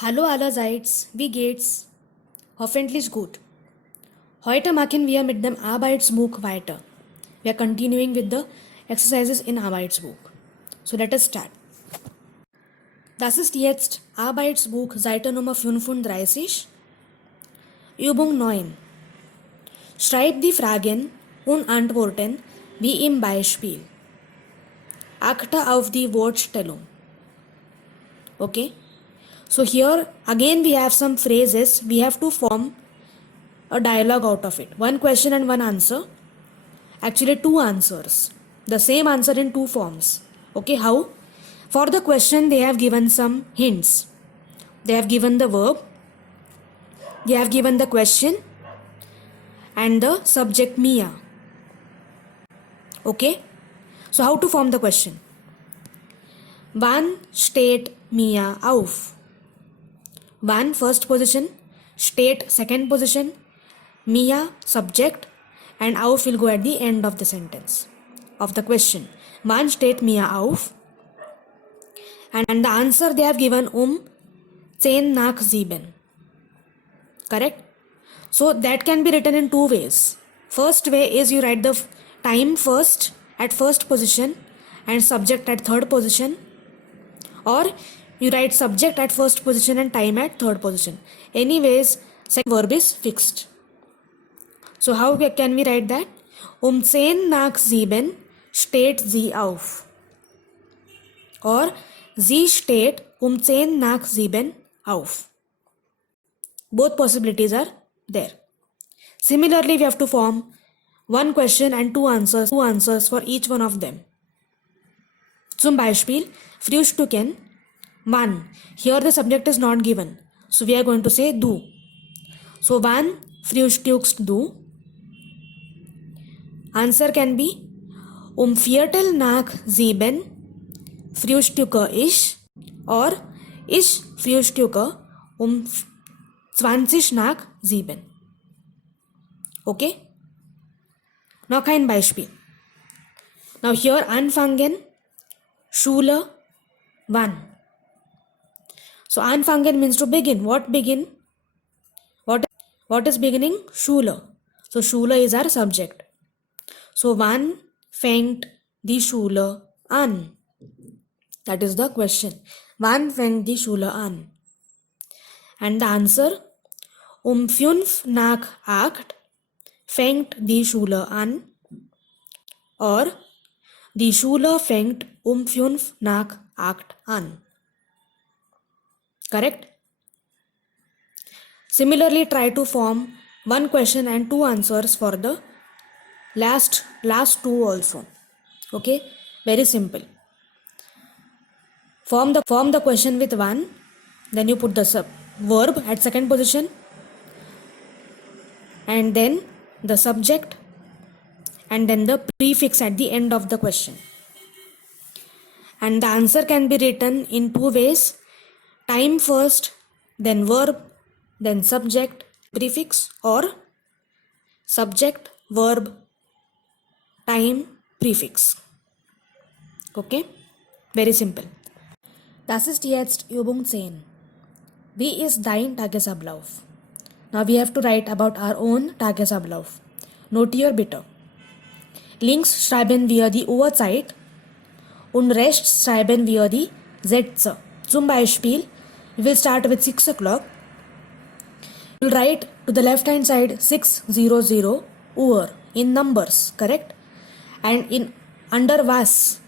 Hallo allerseits, wie geht's? Hoffentlich gut. Heute machen wir mit dem Arbeitsbuch weiter. We are continuing with the exercises in Arbeitsbuch. So let us start. Das ist jetzt Arbeitsbuch Seite Nummer 35, Übung 9. Schreib die Fragen und Antworten wie im Beispiel. Achte auf die Wortstellung. Okay? So here again we have some phrases. We have to form a dialogue out of it. One question and one answer. Actually two answers. The same answer in two forms. Okay, how? For the question they have given some hints. They have given the verb. They have given the question and the subject Mia. Okay? So how to form the question? Wann steht Mia auf? Wann first position, steht second position, Mia subject, and auf will go at the end of the sentence of the question. Wann steht Mia auf? And the answer they have given 10 nach 7. Correct? So that can be written in two ways. First way is you write the time first at first position and subject at third position, or you write subject at first position and time at third position. Anyways, second verb is fixed. So how can we write that? 10 nach 7 steht sie auf. Or sie steht 10 nach 7 auf. Both possibilities are there. Similarly, we have to form one question and two answers for each one of them. Zum Beispiel, frühstücken. Wann? Here the subject is not given. So we are going to say du. So wann frühstückst du? Answer can be Viertel nach 7 frühstücke ich, or ich frühstücke 20 nach 7. Okay? Noch ein Beispiel. Now here anfangen, Schule, wann? So anfangen means to begin. What begin? What is beginning? Schule. So Schule is our subject. So wann fängt die Schule an? That is the question. Wann fängt die Schule an? And the answer, 5 nach 8 fängt die Schule an, or die Schule fängt 5 nach 8 an. Correct? Similarly, try to form one question and two answers for the last two also. Okay? Very simple. Form the question with one, then you put the verb at second position, and then the subject, and then the prefix at the end of the question. And the answer can be written in two ways. Time first, then verb, then subject, prefix, or subject, verb, time, prefix. Okay? Very simple. Das ist jetzt Übung 10. Wie ist dein Tagesablauf? Now we have to write about our own Tagesablauf. Notiere bitte. Links schreiben wir die Uhrzeit und rechts schreiben wir die Sätze. Zum Beispiel, we will start with 6 o'clock. We will write to the left hand side 600 Uhr in numbers, correct? And in under was,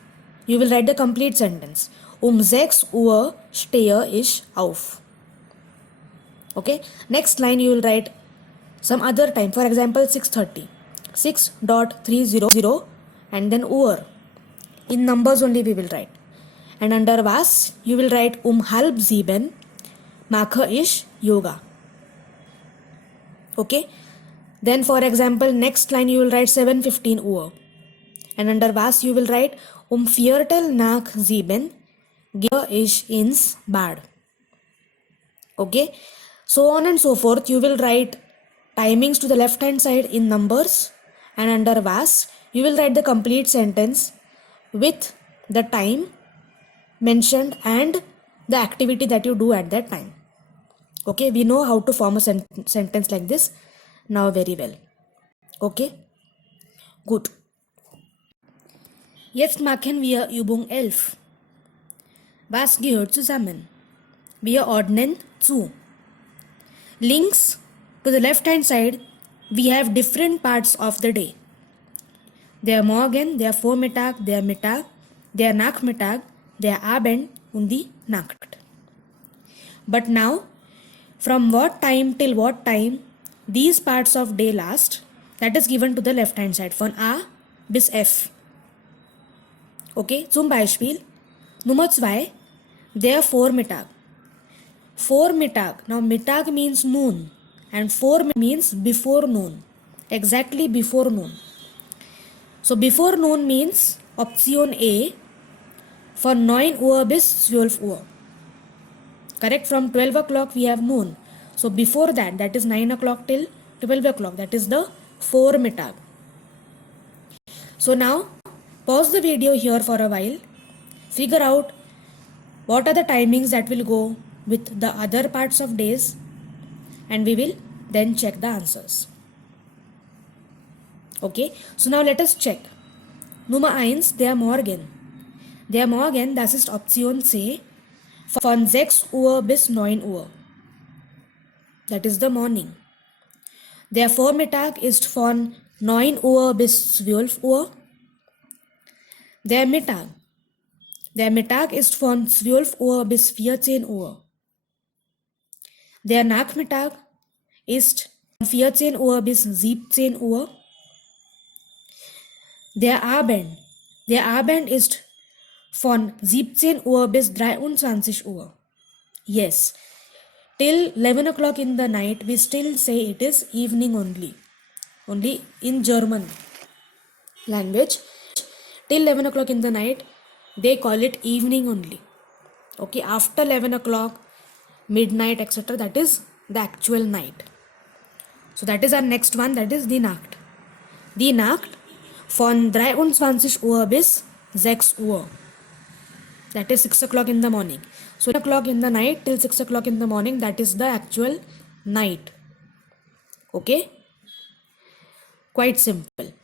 you will write the complete sentence. 6 Uhr stehe ich auf. Okay? Next line you will write some other time. For example, 6:30. 6.300 and then Uhr. In numbers only we will write. And under was, you will write 6:30 mache ich Yoga. Okay? Then for example, next line you will write 7:15 Uhr. And under was you will write 4 nach 7 gehe ich ins Bad. Okay? So on and so forth, you will write timings to the left hand side in numbers, and under was, you will write the complete sentence with the time mentioned and the activity that you do at that time. Okay, we know how to form a sentence like this now very well. Okay, gut. Jetzt machen wir Übung 11. Was gehört zusammen? Wir ordnen zu. Links to the left hand side, we have different parts of the day. Der Morgen, der Vormittag, der Mittag, der Nachmittag, der Abend und die Nacht. But now, from what time till what time these parts of day last, that is given to the left hand side, von A bis F. Okay, zum Beispiel, Nummer 2, der Vormittag. Vormittag, now Mittag means noon and Vor means before noon, exactly before noon. So before noon means Option A, von 9 Uhr bis 12 Uhr. Correct, from 12 o'clock we have noon. So before that, that is 9 o'clock till 12 o'clock, that is the Vormittag. So now, pause the video here for a while, figure out what are the timings that will go with the other parts of days, and we will then check the answers. Okay, so now let us check. Nummer 1, der Morgen. Der Morgen, das ist Option C, von 6 Uhr bis 9 Uhr. That is the morning. Der Vormittag ist von 9 Uhr bis 12 Uhr. Der Mittag. Der Mittag ist von 12 Uhr bis 14 Uhr. Der Nachmittag ist von 14 Uhr bis 17 Uhr. Der Abend. Der Abend ist von 17 Uhr bis 23 Uhr. Yes. Till 11 o'clock in the night, we still say it is evening only. Only in German language, till 11 o'clock in the night, they call it evening only. Okay, after 11 o'clock, midnight, etc., that is the actual night. So that is our next one, that is die Nacht. Die Nacht von 23 Uhr bis 6 Uhr. That is 6 o'clock in the morning. So 6 o'clock in the night till 6 o'clock in the morning, that is the actual night. Okay? Quite simple.